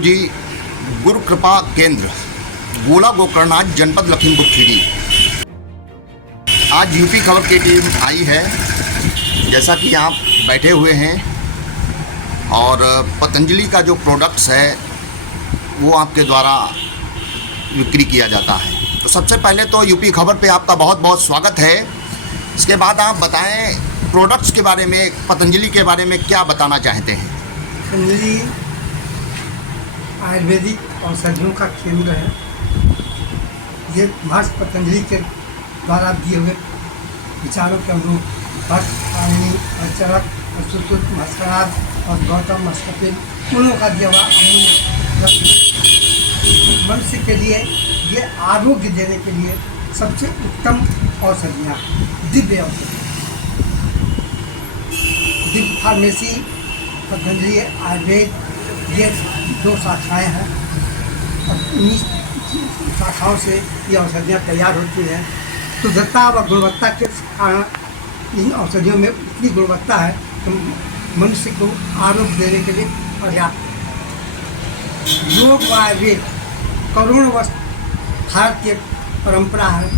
जी गुरु कृपा केंद्र गोला गोकर्णनाथ जनपद लखीमपुर खीरी। आज यूपी खबर की टीम आई है, जैसा कि आप बैठे हुए हैं, और पतंजलि का जो प्रोडक्ट्स है वो आपके द्वारा विक्री किया जाता है। तो सबसे पहले तो यूपी खबर पे आपका बहुत बहुत स्वागत है। इसके बाद आप बताएं प्रोडक्ट्स के बारे में, पतंजलि के बारे में क्या बताना चाहते हैं। पतंजलि आयुर्वेदिक औषधियों का केंद्र है। ये महर्षि पतंजलि के द्वारा दिए हुए विचारों के अनुरूप भट्ट, पाणिनि और चरक और सुश्रुत, मस्करार और गौतम मस्कपिल उन्हों का दिया हुआ अमूल्य रत्न मनुष्य के लिए ये आरोग्य देने के लिए सबसे उत्तम औषधियाँ, दिव्य औषधि। दिव्य फार्मेसी, पतंजलि आयुर्वेद, ये दो शाखाएँ हैं और 19 शाखाओं से ये औषधियाँ तैयार होती हैं। शुद्धता व गुणवत्ता के कारण इन औषधियों में इतनी गुणवत्ता है कि मनुष्य को आरोग्य देने के लिए पर्याप्त है। योग व आयुर्वेद करोड़ों वर्ष भारत की परंपरा है,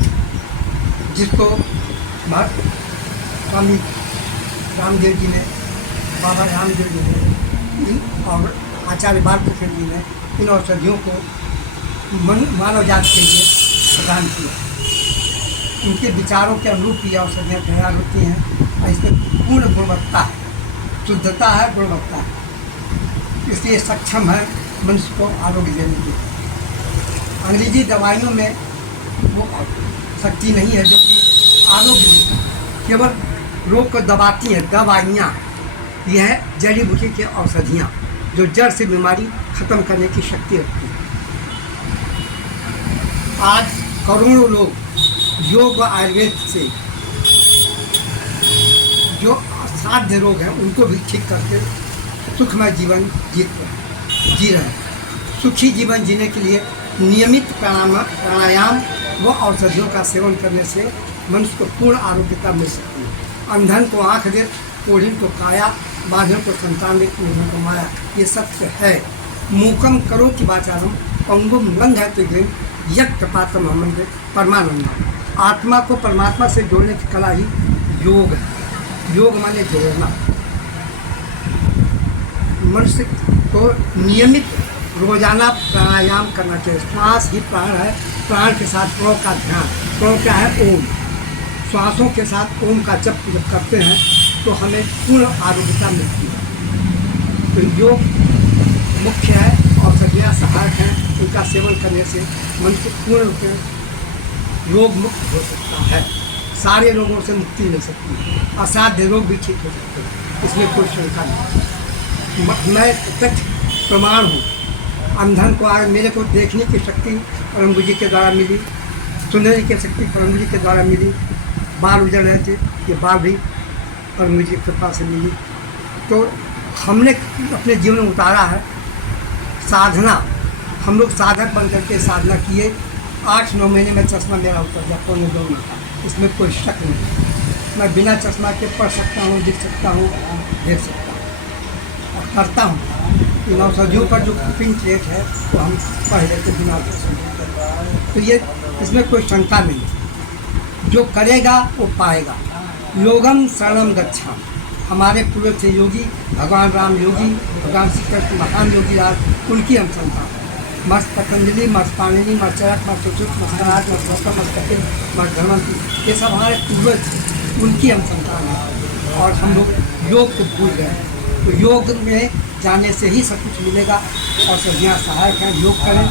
जिसको स्वामी रामदेव जी ने, बाबा रामदेव जी ने और आचार्य बालकृष्ण जी ने इन औषधियों को मानव जाति के लिए प्रदान किया। उनके विचारों के अनुरूप ये औषधियाँ तैयार होती हैं और इसमें पूर्ण गुणवत्ता है, शुद्धता है, गुणवत्ता है, इसलिए सक्षम है मनुष्य को आरोग्य देने के। अंग्रेजी दवाइयों में वो शक्ति नहीं है जो कि आरोग्य देती है, केवल रोग को दबाती हैं दवाइयाँ। यह है जड़ी बूटी की औषधियाँ जो जड़ से बीमारी खत्म करने की शक्ति रखती है। आज करोड़ों लोग योग व आयुर्वेद से जो असाध्य रोग हैं उनको भी ठीक करके सुखमय जीवन जी रहे हैं। सुखी जीवन जीने के लिए नियमित प्राणायाम व औषधियों का सेवन करने से मनुष्य को पूर्ण आरोग्यता मिल सकती है। अंधन को आँख दे, कोढ़िन को काया, बांधे को संतान दे, निर्धन को माया, ये सत्य है। मूकम करो कि वाचारम पंगुम लंघयते गिरिम यत् पातम हमन परमानंद। आत्मा को परमात्मा से जोड़ने की कला ही योग है। योग माने जोड़ना। मनुष्य को नियमित रोजाना प्राणायाम करना चाहिए। श्वास ही प्राण है, प्राण के साथ प्रणव का ध्यान। प्रणव क्या है? ओम। श्वासों के साथ ओम का जप जब करते हैं तो हमें पूर्ण आरोग्यता मिलती है। तो योग मुख्य है, औषधियाँ सहायक हैं, उनका सेवन करने से मनुष्य पूर्ण रूप से रोग मुक्त हो सकता है। सारे रोगों से मुक्ति मिल सकती है, असाध्य रोग भी ठीक हो सकते हैं, इसमें कोई शंका नहीं। मैं प्रत्यक्ष प्रमाण हूँ। अंधन को आगे मेरे को देखने की शक्ति परम जी के द्वारा मिली, सुनने की शक्ति परम जी के द्वारा मिली। बाल उजड़ रहे थे, ये बाल भी परम जी की कृपा से मिली। तो हमने अपने जीवन में उतारा है साधना। हम लोग साधक बन करके साधना किए। 8-9 महीने में चश्मा मेरा उतर गया, पौने 2 महीने, इसमें कोई शक नहीं। मैं बिना चश्मा के पढ़ सकता हूँ, दिख सकता हूँ, देख सकता हूँ और करता हूँ। इन औषधियों पर जो कुकिंग प्लेट है वो हम पढ़ लेते बिना औषधि। तो ये इसमें कोई शंका नहीं। जो करेगा वो पाएगा। योगम शरणम गच्छा। हमारे पूर्व थे योगी, भगवान राम योगी, भगवान श्री कृष्ण महान योगी राज, उनकी हम संतान। महर्षि पतंजलि, महर्षि पाणिनि, महर्षि चरक, महर्षि सुश्रुत, मस्करार, महर्षि गौतम, महर्षि कपिल, महर्षि धन्वंतरि, ये सब हमारे पूर्वज थे, उनकी हम संतान हैं। और हम लोग योग को भूल गए। तो योग में जाने से ही सब कुछ मिलेगा। औषधियाँ सहायक हैं। योग करें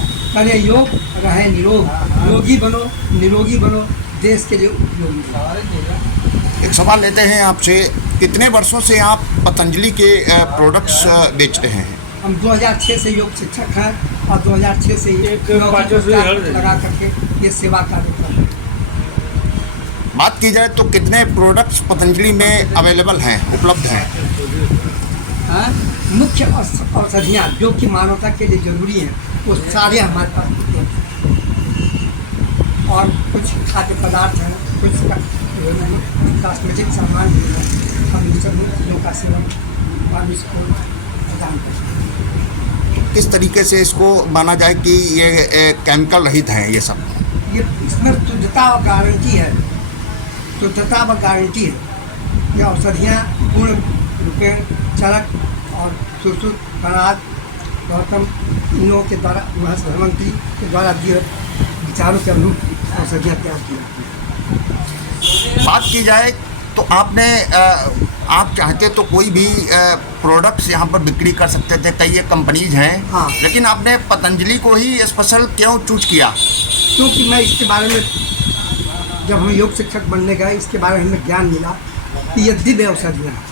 योग, रहें निरोग। योगी बनो, निरोगी बनो, देश के लिए उपयोगी बनो। एक सवाल लेते हैं आपसे, कितने वर्षों से आप पतंजलि के प्रोडक्ट्स बेचते हैं? हम 2006 से योग शिक्षक हैं और 2006 से लगा करके ये सेवा कार्य कर रहे हैं। बात की जाए तो कितने प्रोडक्ट्स पतंजलि में अवेलेबल हैं, उपलब्ध हैं? मुख्य औषधियाँ जो कि मानवता के लिए जरूरी हैं वो सारे हमारे पास उपलब्ध हैं। और कुछ खाद्य पदार्थ हैं, कुछ कॉस्मेटिक सामान भी है। हम इन सब चीज़ों का सेवन मनुष्य को प्रदान करते हैं। किस तरीके से इसको माना जाए कि ये केमिकल रहित हैं ये सब? ये इसमें शुद्धता और गारंटी है, शुद्धता व गारंटी है। ये औषधियाँ पूर्ण रूपे चरक और सुश्रुत प्रहलाद गौतम इन लोगों के द्वारा प्रधानमंत्री के द्वारा दिए विचारों के अनुरूप औषधियाँ तैयार की जाती हैं। बात की जाए तो आपने आप चाहते तो कोई भी प्रोडक्ट्स यहाँ पर बिक्री कर सकते थे, कई ये कंपनीज हैं। हाँ। लेकिन आपने पतंजलि को ही स्पेशल क्यों चूज किया? क्योंकि मैं इसके बारे में जब हम योग शिक्षक बनने गए, इसके बारे में हमें ज्ञान मिला कि ये दिव्य औषधियाँ हैं।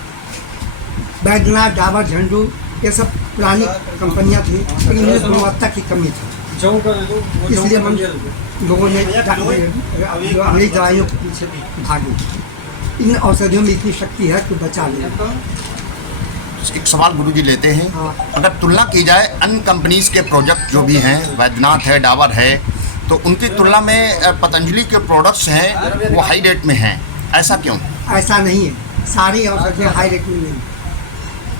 बैद्यनाथ, डाबर, झंडू ये सब पुरानी कंपनियाँ थी, लेकिन इनमें गुणवत्ता की कमी थी। इसलिए हम लोगों ने अंग्रेज दवाइयों के पीछे भागे। इन औषधियों में इतनी शक्ति है कि बचा ले। एक सवाल गुरुजी लेते हैं। हाँ। अगर तुलना की जाए अन्य कंपनीज के प्रोडक्ट जो भी हैं, बैद्यनाथ है, डाबर है, तो उनकी तुलना में पतंजलि के प्रोडक्ट्स हैं वो हाई रेट में हैं, ऐसा क्यों? ऐसा नहीं है, सारी औषधियाँ हाई रेट में नहीं,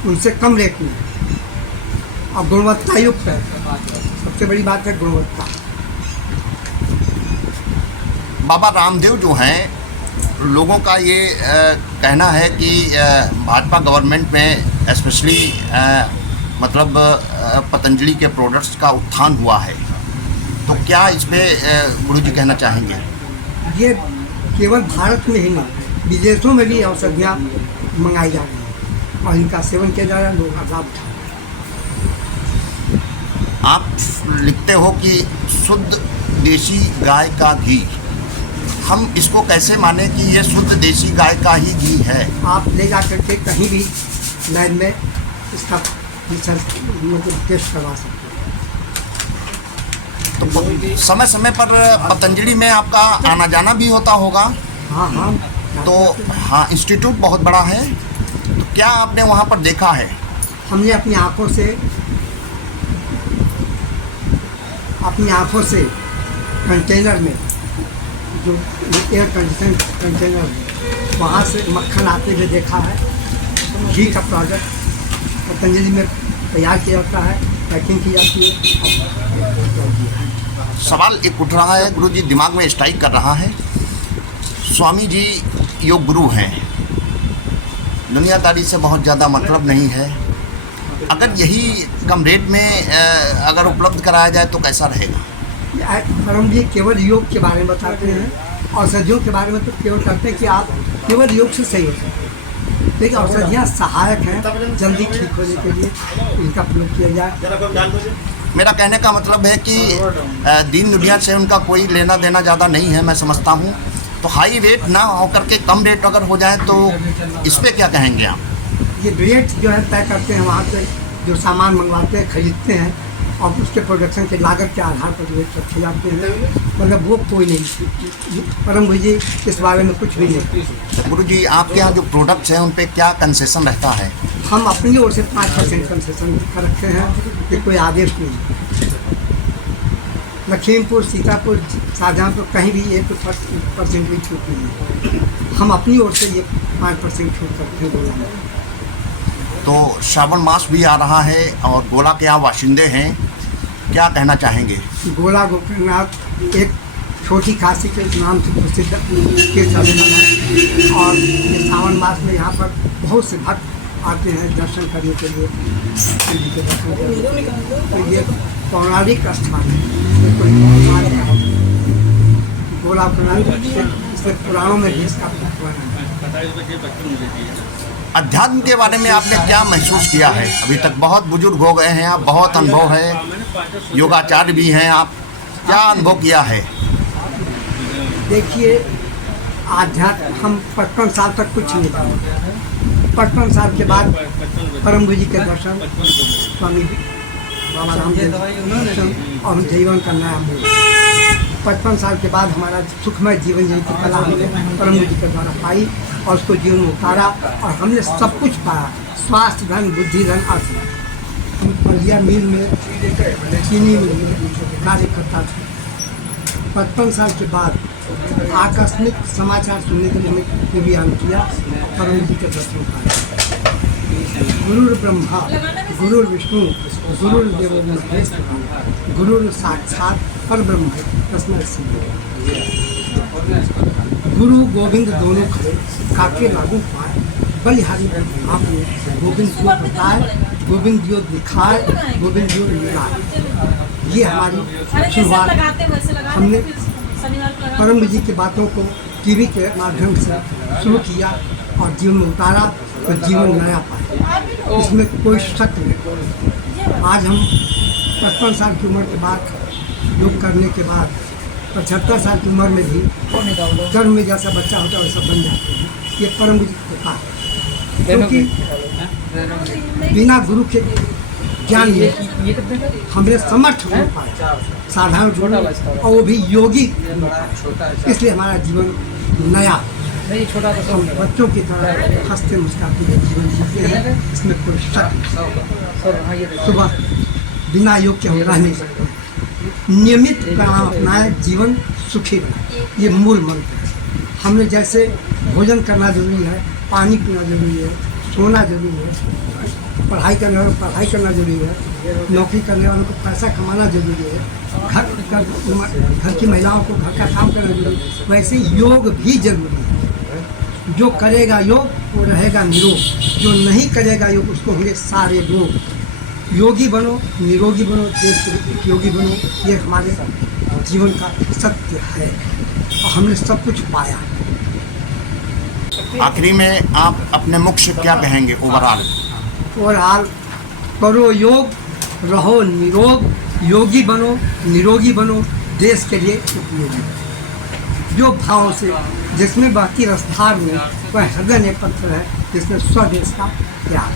उनसे कम रेट में और गुणवत्ता युक्त है। सबसे बड़ी बात है गुणवत्ता। बाबा रामदेव जो हैं, लोगों का ये कहना है कि भाजपा गवर्नमेंट में स्पेशली मतलब पतंजलि के प्रोडक्ट्स का उत्थान हुआ है, तो क्या इस पे गुरुजी कहना चाहेंगे? ये केवल भारत में ही नहीं, विदेशों में भी औषधियाँ मंगाई जा रही हैं और इनका सेवन किया जा रहा है, लोग लाभ उठा रहे हैं। आप लिखते हो कि शुद्ध देसी गाय का घी, हम इसको कैसे माने कि ये शुद्ध देसी गाय का ही घी है? आप ले जा करके कहीं भी लैब में इसका रिसर्च टेस्ट करवा सकते हैं। तो समय समय पर पतंजलि में आपका आना जाना भी होता होगा? हाँ हाँ। तो हाँ, इंस्टीट्यूट बहुत बड़ा है, तो क्या आपने वहाँ पर देखा है? हमने अपनी आँखों से कंटेनर में जो एयर कंडीशन कंटेनर है, वहाँ से मक्खन आते हुए देखा है। घी का प्रोडक्ट पतंजलि में तैयार किया जाता है, पैकिंग की जाती है। सवाल एक उठ रहा है गुरुजी, दिमाग में स्ट्राइक कर रहा है। स्वामी जी योग गुरु हैं, दुनियादारी से बहुत ज़्यादा मतलब नहीं है। अगर यही कम रेट में अगर उपलब्ध कराया जाए तो कैसा रहेगा? परम जी केवल योग के बारे में बताते हैं, औषधियों के बारे में तो केवल कहते हैं कि आप केवल योग से सही हो सकते हैं, लेकिन औषधियाँ सहायक हैं जल्दी ठीक होने के लिए, इनका प्रयोग किया जाए। मेरा कहने का मतलब है कि दीन दुनिया से उनका कोई लेना देना ज़्यादा नहीं है, मैं समझता हूँ। तो हाई रेट ना होकर के कम रेट अगर हो जाए तो इस पर क्या कहेंगे आप? ये रेट जो है तय करते हैं, वहाँ से जो सामान मंगवाते हैं, खरीदते हैं और उसके प्रोडक्शन के लागत के आधार पर रेट रखे जाते हैं। मतलब वो कोई नहीं, परम जी इस बारे में कुछ भी नहीं। तो गुरु जी आपके यहाँ जो प्रोडक्ट्स हैं उन पे क्या कंसेशन रहता है? हम अपनी ओर से 5% कंसेशन रखते हैं, ये कोई आदेश नहीं। लखीमपुर, सीतापुर, शाहजहाँपुर कहीं भी 1% भी छूट नहीं है। हम अपनी ओर से ये 5% छूट करते हैं गोला में। तो श्रावण मास भी आ रहा है और गोला के यहाँ वाशिंदे हैं, क्या कहना चाहेंगे? गोला गोपीनाथ एक छोटी काशी के नाम से प्रसिद्ध तीर्थ स्थल है और ये सावन मास में यहाँ पर बहुत से भक्त आते हैं दर्शन करने के लिए, शिव जी के दर्शन करने के लिए। तो ये पौराणिक स्थान है, ये कोई पौराणिक है। गोला गोपीनाथ पुराणों में भी इसका वर्णन है। अध्यात्म के बारे में आपने क्या महसूस किया है? अभी तक बहुत बुजुर्ग हो गए हैं आप, बहुत अनुभव है, योगाचार्य भी हैं आप, क्या अनुभव किया है? देखिए आध्यात्म हम 55 साल तक कुछ नहीं किया। 55 साल के बाद परम गुरु जी के दर्शन, स्वामी बाबा रामदेव दर्शन और जीवन का नया मोड़। 55 साल के बाद हमारा सुखमय जीवन जीने की कला हमने परम गुरु जी के द्वारा पाई और उसको जीवन में उतारा और हमने सब कुछ पाया, स्वास्थ्य, धन, बुद्धि, धन, आत्मा। हम पलिया मिल में, चीनी मिल में कार्य करता था। 55 साल के बाद आकस्मिक समाचार सुनने के लिए हमें टीवी ऑन किया, परम जी के दर्शन पाया। गुरु ब्रह्मा गुरु विष्णु गुरुर्देवो महेश्वरः गुरु साक्षात परब्रह्म तस्मै श्री गुरु गोविंद दोनों खड़े काके लागू पाए बलिहारी आपने गोविंद जो बताए गोविंद जो दिखाए गोविंद जो मिलाए। ये हमारी शुरुआत हमने परम जी की बातों को टीवी के माध्यम से शुरू किया और जीवन में उतारा तो जीवन नया पाया, इसमें कोई शक नहीं। आज हम 55 साल की उम्र के बाद योग करने के बाद 75 साल की उम्र में भी गर्भ में जैसा बच्चा होता है वैसा बन जाते हैं। ये परम जी की कृपा है, क्योंकि बिना गुरु के ज्ञान में हमें समर्थ हो पाए साधारण गुरु और वो भी योगी, इसलिए हमारा जीवन नया हम बच्चों की तरह हंसते मुस्कुराते जीवन जीते हैं, इसमें कोई शक नहीं। सुबह बिना योग के हम रह नहीं सकते। नियमित प्राणायाम अपनाए जीवन सुखी रहे, ये मूल मंत्र है। हमने जैसे भोजन करना जरूरी है, पानी पीना जरूरी है, सोना जरूरी है, पढ़ाई करने वालों को पढ़ाई करना जरूरी है, नौकरी करने वालों को पैसा कमाना जरूरी है, घर की महिलाओं को घर का काम करना जरूरी है, वैसे योग भी जरूरी है। जो करेगा योग वो रहेगा निरोग, जो नहीं करेगा योग उसको होंगे सारे रोग। योगी बनो, निरोगी बनो, देश के योगी बनो, ये हमारे जीवन का सत्य है और हमने सब कुछ पाया। आखिरी में आप अपने मुख से क्या कहेंगे ओवरऑल? करो योग, रहो निरोग, योगी बनो, निरोगी बनो, देश के लिए उपयोगी। जो भाव से जिसमें बहती रफ्तार में वह हृदय ने पत्थर है, जिसमें स्वदेश का प्यार।